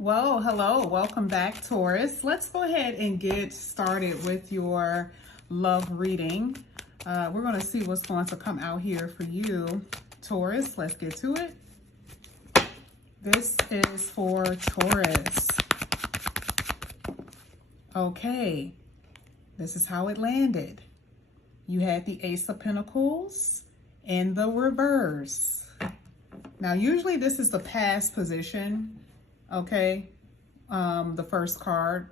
Well, hello, welcome back, Taurus. Let's go ahead and get started with your love reading. We're going to see what's going to come out here for you, Taurus. Let's get to it. This is for Taurus. Okay, this is how it landed. You had the Ace of Pentacles in the reverse. Now, usually this is the past position. Okay, the first card,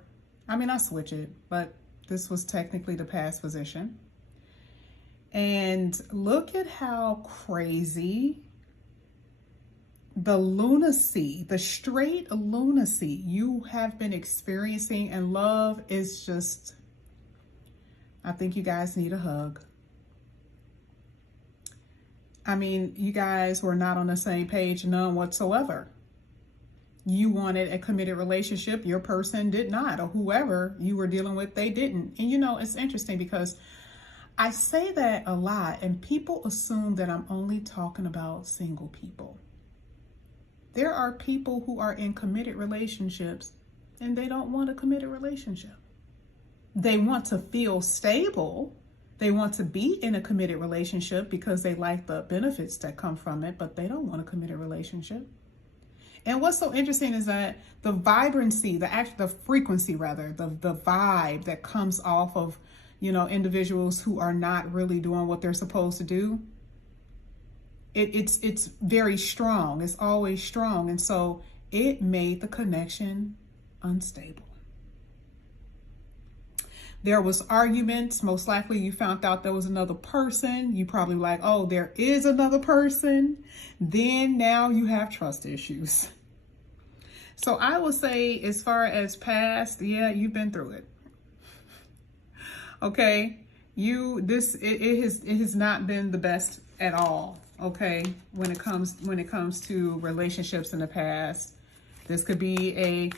I switch it, but this was technically the past position. And look at how crazy the lunacy, the straight lunacy you have been experiencing in love is just, I think you guys need a hug. You guys were not on the same page, none whatsoever. You wanted a committed relationship. Your person did not, or whoever you were dealing with, they didn't. And it's interesting because I say that a lot and people assume that I'm only talking about single people. There are people who are in committed relationships and they don't want a committed relationship. They want to feel stable. They want to be in a committed relationship because they like the benefits that come from it, but they don't want a committed relationship. And what's so interesting is that the vibrancy, the frequency rather, the vibe that comes off of, individuals who are not really doing what they're supposed to do, it's very strong. It's always strong. And so it made the connection unstable. There was arguments. Most likely you found out there was another person. You probably were like, oh, there is another person. Then now you have trust issues. So I will say, as far as past, yeah, you've been through it. Okay, it has not been the best at all. Okay, when it comes to relationships in the past, this could be a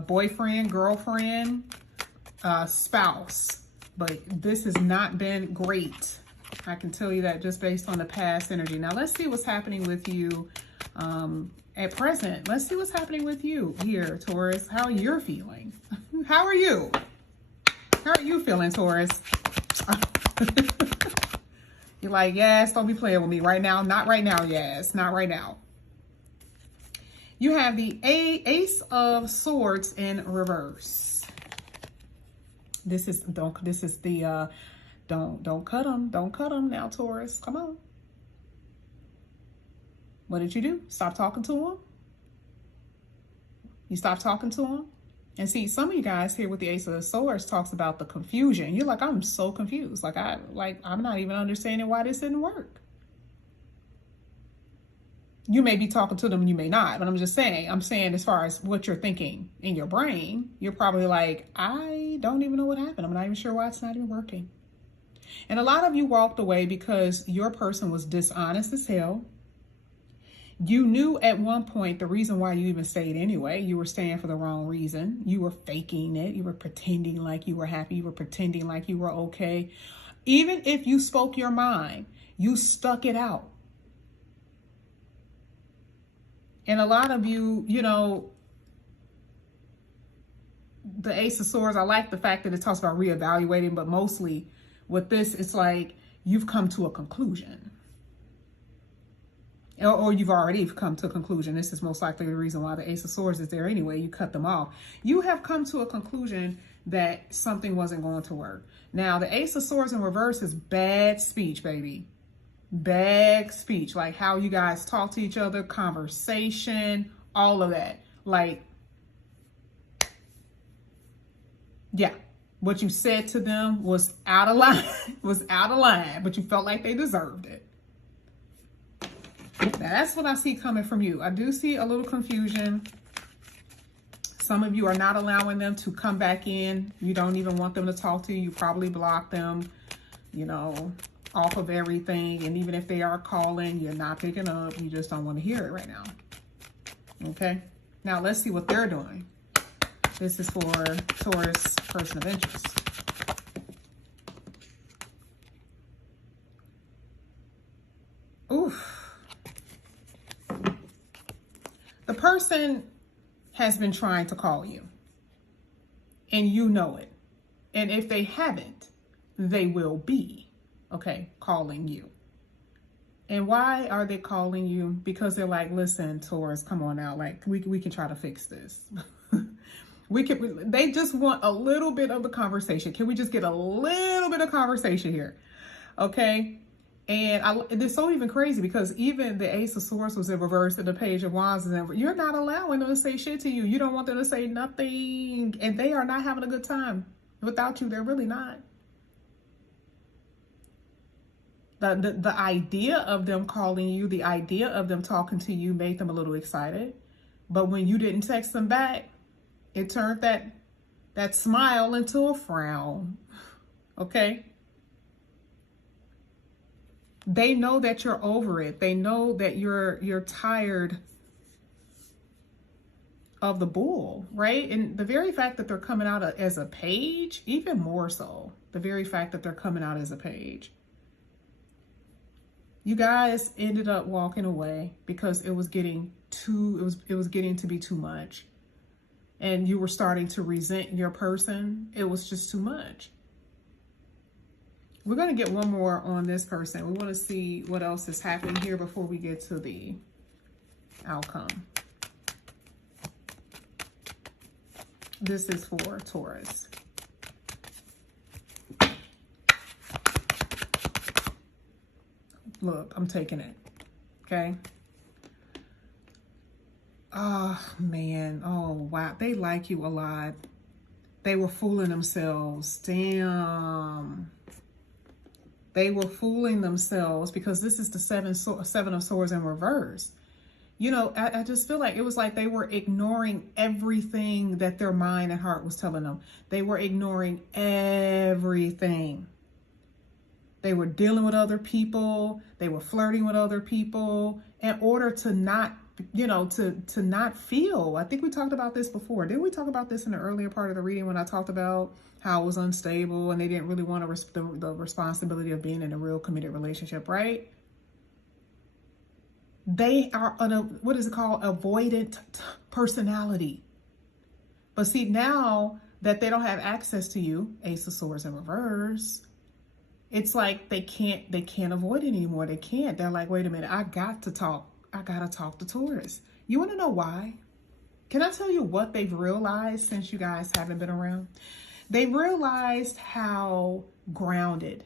boyfriend, girlfriend, spouse, but this has not been great. I can tell you that just based on the past energy. Now let's see what's happening with you. At present, let's see what's happening with you here, Taurus. How you're feeling? How are you? How are you feeling, Taurus? You're like, yes, don't be playing with me right now. Not right now, yes, not right now. You have the Ace of Swords in reverse. Don't cut them. Don't cut them now, Taurus. Come on. What did you do? Stop talking to him? You stopped talking to him? And see, some of you guys here with the Ace of the Swords talks about the confusion. You're like, I'm so confused. I'm not even understanding why this didn't work. You may be talking to them, you may not, but I'm saying as far as what you're thinking in your brain, you're probably like, I don't even know what happened. I'm not even sure why it's not even working. And a lot of you walked away because your person was dishonest as hell. You knew at one point the reason why you even stayed anyway. You were staying for the wrong reason. You were faking it. You were pretending like you were happy. You were pretending like you were okay. Even if you spoke your mind, you stuck it out. And a lot of you, the Ace of Swords, I like the fact that it talks about reevaluating, but mostly with this, it's like you've come to a conclusion. Or you've already come to a conclusion. This is most likely the reason why the Ace of Swords is there anyway. You cut them off. You have come to a conclusion that something wasn't going to work. Now, the Ace of Swords in reverse is bad speech, baby. Bad speech. Like how you guys talk to each other, conversation, all of that. Yeah. What you said to them was out of line, but you felt like they deserved it. Now, that's what I see coming from you. I do see a little confusion. Some of you are not allowing them to come back in. You don't even want them to talk to you. You probably block them, off of everything. And even if they are calling, you're not picking up. You just don't want to hear it right now. Okay. Now, let's see what they're doing. This is for Taurus, person of interest. Oof. The person has been trying to call you. And you know it. And if they haven't, they will be, okay, calling you. And why are they calling you? Because they're like, listen, Taurus, come on now. Like, we can try to fix this. They just want a little bit of the conversation. Can we just get a little bit of conversation here? Okay. And it's so even crazy because even the Ace of Swords was in reverse and the Page of Wands is in. You're not allowing them to say shit to you. You don't want them to say nothing. And they are not having a good time. Without you, they're really not. The idea of them calling you, the idea of them talking to you made them a little excited. But when you didn't text them back, it turned that smile into a frown. Okay? They know that you're over it. They know that you're tired of the bull, right? And the very fact that they're coming out as a page, even more so, the very fact that they're coming out as a page. You guys ended up walking away because it was getting getting to be too much. And you were starting to resent your person. It was just too much. We're going to get one more on this person. We want to see what else is happening here before we get to the outcome. This is for Taurus. Look, I'm taking it. Okay. Oh, man. Oh, wow. They like you a lot. They were fooling themselves. Damn. They were fooling themselves because this is the seven of swords in reverse. You know, I just feel like it was like they were ignoring everything that their mind and heart was telling them. They were ignoring everything. They were dealing with other people. They were flirting with other people in order to not, you know, to not feel. I think we talked about this before. Didn't we talk about this in the earlier part of the reading when I talked about how it was unstable and they didn't really want the responsibility of being in a real committed relationship, right? They are what is it called? Avoidant personality. But see, now that they don't have access to you, Ace of Swords in reverse, it's like they can't avoid it anymore. They can't. They're like, wait a minute, I got to talk to Taurus. You want to know why? Can I tell you what they've realized since you guys haven't been around? They realized how grounded,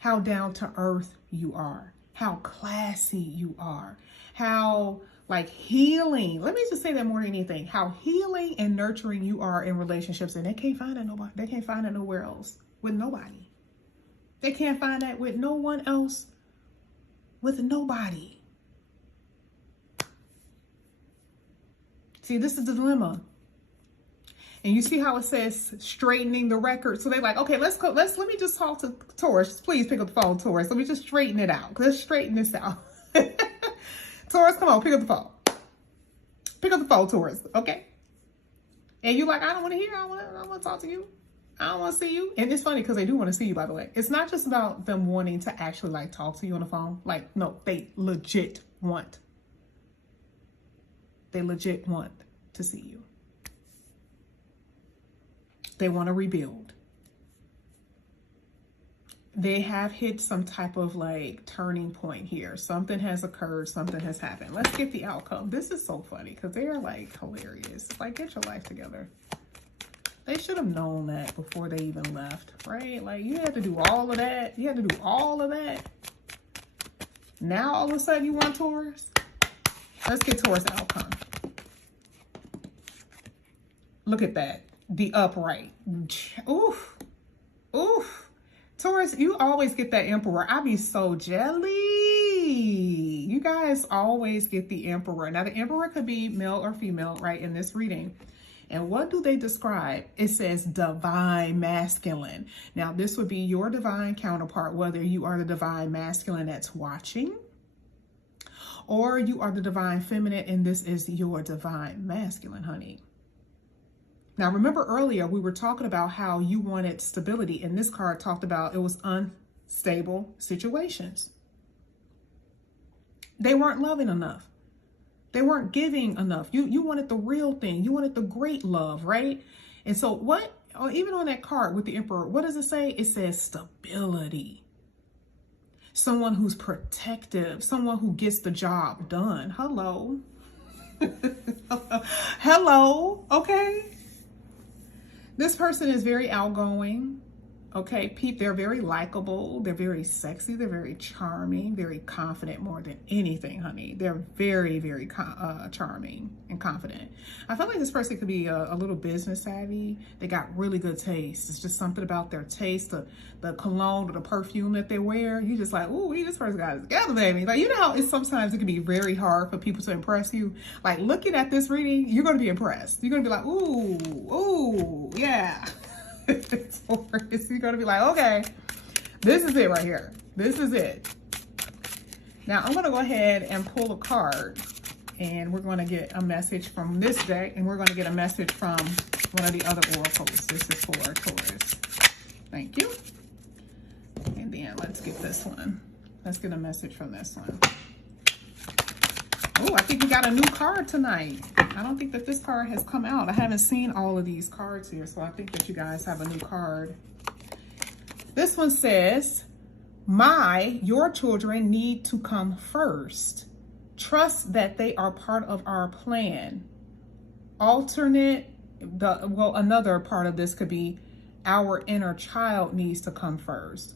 how down to earth you are, how classy you are, how like healing. Let me just say that more than anything, how healing and nurturing you are in relationships. And they can't find that nobody. They can't find it nowhere else with nobody. They can't find that with no one else, with nobody. See, this is the dilemma. And you see how it says straightening the record. So they're like, okay, let me just talk to Taurus. Please pick up the phone, Taurus. Let me just straighten it out. Let's straighten this out. Taurus, come on, pick up the phone. Pick up the phone, Taurus, okay? And you're like, I don't want to hear. I don't want to talk to you. I don't want to see you. And it's funny because they do want to see you, by the way. It's not just about them wanting to actually like talk to you on the phone. Like, no, they legit want. They legit want to see you. They want to rebuild. They have hit some type of like turning point here. Something has occurred. Something has happened. Let's get the outcome. This is so funny because they're like hilarious. Like, get your life together. They should have known that before they even left, right? Like, you had to do all of that. You had to do all of that. Now, all of a sudden, you want Taurus? Let's get Taurus outcome. Look at that. The upright. Oof. Oof. Taurus, you always get that Emperor. I be so jelly. You guys always get the Emperor. Now, the Emperor could be male or female, right, in this reading. And what do they describe? It says divine masculine. Now, this would be your divine counterpart, whether you are the divine masculine that's watching, or you are the divine feminine, and this is your divine masculine, honey. Now, remember earlier, we were talking about how you wanted stability, and this card talked about it was unstable situations. They weren't loving enough. They weren't giving enough. You wanted the real thing. You wanted the great love, right? And so what, or even on that card with the Emperor, what does it say? It says stability. Someone who's protective, someone who gets the job done. Hello. Hello. Okay. This person is very outgoing. Okay, Pete, they're very likable. They're very sexy. They're very charming, very confident more than anything, honey. They're very, very charming and confident. I feel like this person could be a little business savvy. They got really good taste. It's just something about their taste, the cologne or the perfume that they wear. You just like, ooh, this person got it together, baby. Like, you know how sometimes it can be very hard for people to impress you? Like, looking at this reading, you're going to be impressed. You're going to be like, ooh, yeah. Taurus, you're gonna be like, okay, this is it right here. This is it. Now I'm gonna go ahead and pull a card, and we're gonna get a message from this deck, and we're gonna get a message from one of the other oracles. This is for Taurus. Thank you. And then let's get this one. Let's get a message from this one. Oh, I think we got a new card tonight. I don't think that this card has come out. I haven't seen all of these cards here, so I think that you guys have a new card. This one says, your children need to come first. Trust that they are part of our plan. Another part of this could be, our inner child needs to come first.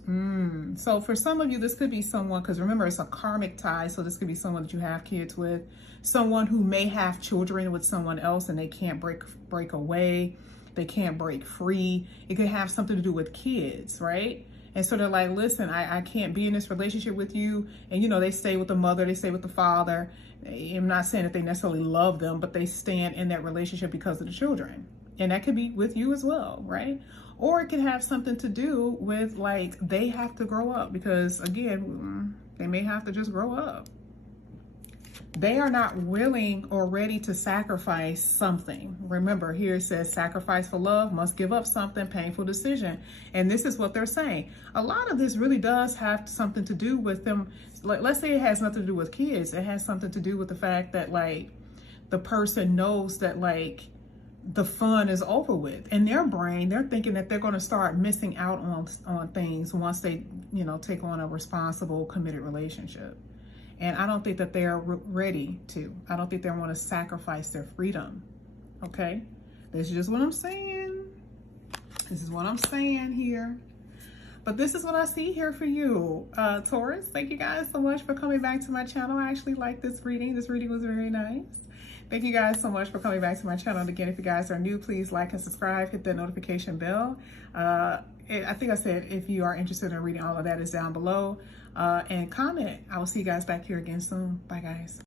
So for some of you, this could be someone, because remember, it's a karmic tie. So this could be someone that you have kids with, someone who may have children with someone else and they can't break away. They can't break free. It could have something to do with kids, right? And so they're like, listen, I can't be in this relationship with you. And, you know, they stay with the mother, they stay with the father. I'm not saying that they necessarily love them, but they stand in that relationship because of the children. And that could be with you as well, right? Or it could have something to do with, like, they have to grow up because, again, they may have to just grow up. They are not willing or ready to sacrifice something. Remember, here it says sacrifice for love, must give up something, painful decision. And this is what they're saying. A lot of this really does have something to do with them. Like, let's say it has nothing to do with kids. It has something to do with the fact that, like, the person knows that, like, the fun is over with. In their brain, they're thinking that they're going to start missing out on things once they, you know, take on a responsible, committed relationship. And I don't think that they're ready to. I don't think they want to sacrifice their freedom. Okay? This is just what I'm saying. This is what I'm saying here. But this is what I see here for you, Taurus. Thank you guys so much for coming back to my channel. I actually like this reading. This reading was very nice. Thank you guys so much for coming back to my channel. And again, if you guys are new, please like and subscribe, hit that notification bell. I think I said if you are interested in reading all of that is down below. And comment. I will see you guys back here again soon. Bye, guys.